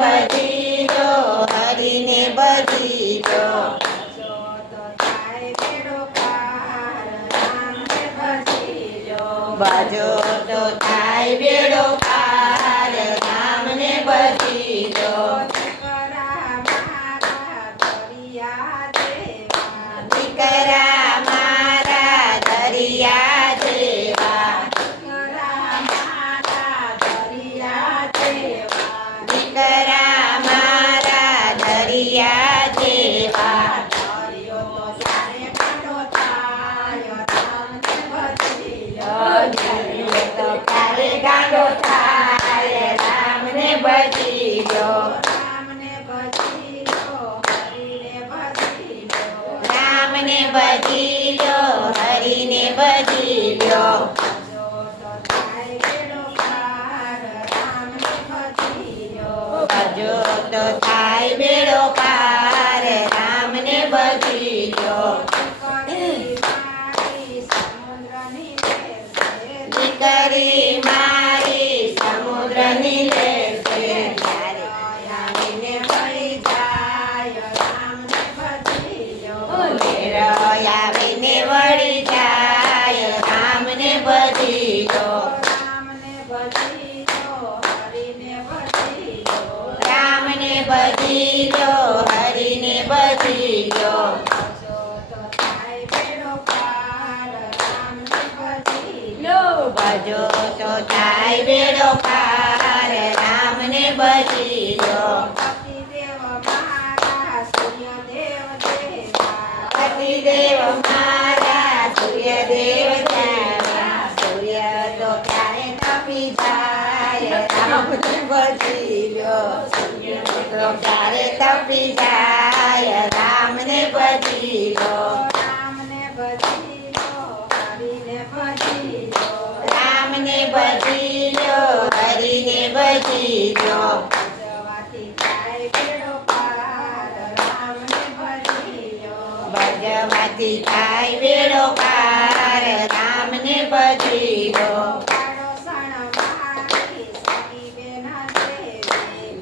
ભજી લો, હરીને ભજી લો. ભજો તો થાય બેડો પાર, રામને ભજી લો. દીકરા મારા દરિયા જેવા, દીકરા મારા દરિયા જેવા. તો કાલે ગાંડો થાય, રામને ભજી લો. રામને ભજી લો, હરીને ભજી લો. ભજો તો થાય બેડો પાર, રામને ભજી લો. દીકરી મારી સમુદ્રની લેર છે, ત્યારે આવીને વળી જાય, રામને ભજી લો. લેર આવીને વળી જાય, રામને ભજી લો. રામને ભજી લો, હરીને ભજી લો. ભજો તો થાય બેડો પાર, રામને ભજી લો. પતિદેવ મારા સૂર્યદેવ જેવા, સૂર્ય તો ક્યારે તપી જાય, રામને ભજી લો. સૂર્ય તો ક્યારે તપી જાય, રામને ભજી લો. રામને ભજી લો, હરીને ભજી લો. ભજવાથી થાય બેડો પાર, રામને ભજી લો.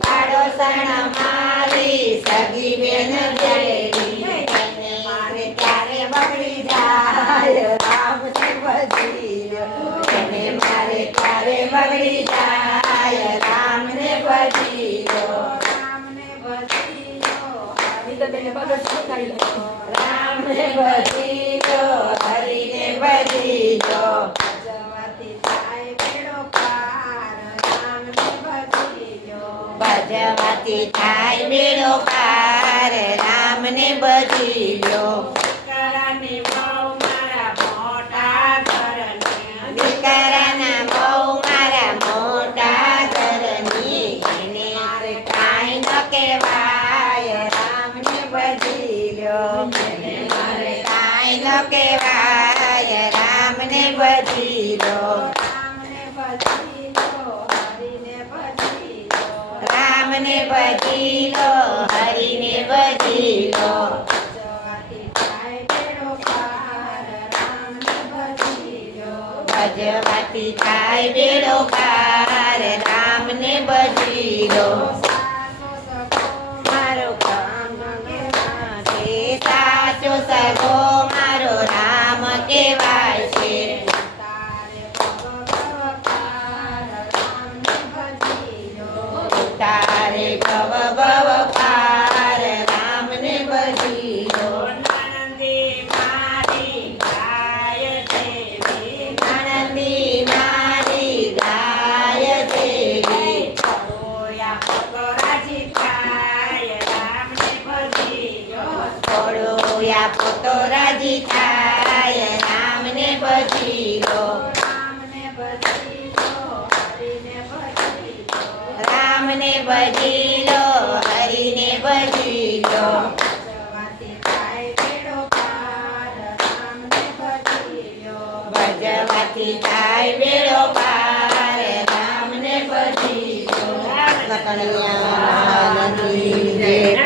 પાડોસણ મારી સગી બેન જેવી, મારે ક્યારે બગડી જાય, રામને ભજી લો. એને મારે ક્યારે બગડી જાય, રામને ભજી લો. રામને ભજી લો, હરીને ભજી લો. ભજવાથી થાય બેડો પાર, રામને ભજી લો. દીકરાની બહુ મારા મોટા ઘરની, દીકરાના બહુ મારા મોટા ઘરની, એને મારે કાંઈ ન કહેવાય, રામને ભજી લો. એને મારે કાંઈ ન કહેવાય, રામને ભજી લો. રામને ભજી લો, હરીને ભજી લો. ભજવાથી થાય બેડો પાર, રામને ભજી લો. મારો કામ કહેવાય, સાચો સગો મારો રામ કહેવાય છે. તારે ભવ ભવ પાર, રામને ભજી લો. નણંદી મારી ગાય જેવી, નણંદી મારી ગાય જેવી, થોડોયા પોતો રાજી થાય, રામને ભજી લો. થોડોયા પોતો રાજી થાય, રામને ભજી લો. રામને ભજી લો, હરીને ભજી લો. રામને ભજી લો, હરીને ભજી લો. ભજવાથી થાય બેડો પાર, રામને ભજી લો. ભજવાથી થાય બેડો પાર, રામને ભજી લો.